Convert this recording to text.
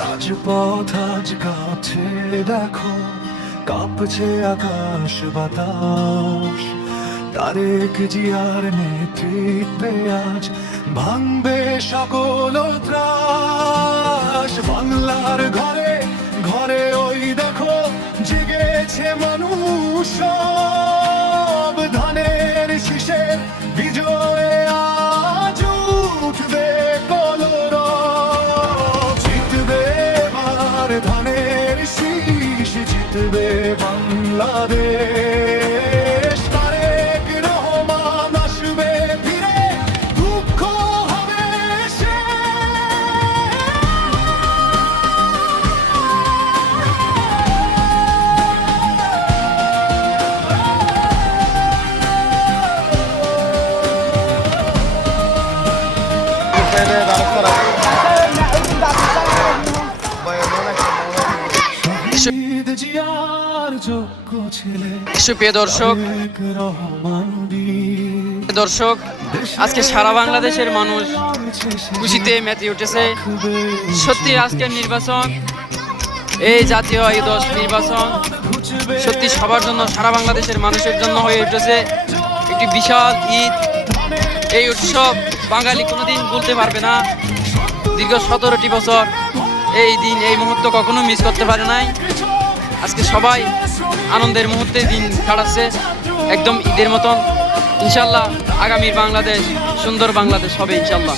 রাজপথ আজ কাছে দেখো, কাঁপছে আকাশ বাতাস। তারেক জিয়ার নেতৃত্বে আজ ভাঙবে সকল ত্রাস। বাংলার ঘরে ঘরে ওই দেখো জেগেছে মানুষ সব। ধানের শীষের বিজয়ে আজ উঠবে কলরব। জিতবে এবার ধানের শীষ, জিতবে বাংলাদেশ। তারেক রহমান আসবে ফিরে, দুঃখ হবে শহীদ জিয়ার যোগ্য ছেলে সুপ্রিয় দর্শক, দর্শক আজকে সারা বাংলাদেশের মানুষ খুশিতে মেতে উঠেছে। সত্যি আজকের নির্বাচন, এই জাতীয় এই 10 নির্বাচন সত্যি সবার জন্য, সারা বাংলাদেশের মানুষের জন্য হয়ে উঠেছে একটি বিশাল ঈদ। এই উৎসব বাঙালি কোনোদিন ভুলতে পারবে না। দীর্ঘ 17টি বছর এই দিন, এই মুহূর্ত কখনো মিস করতে পারে নাই। আজকে সবাই আনন্দের মুহূর্তে দিন কাটাচ্ছে, একদম ঈদের মতন। ইনশাল্লাহ আগামীর বাংলাদেশ সুন্দর বাংলাদেশ হবে ইনশাল্লাহ।